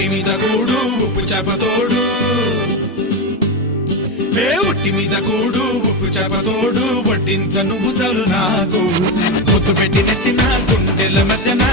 ఉట్టి మీద కూడు ఉప్పు చేపతోడు ఉట్టి మీద కూడు ఉప్పు చేపతోడు వడ్డించ నువ్వు చాలు నాకు ముద్దు పెట్టి నెత్తిన గుండెల మధ్యన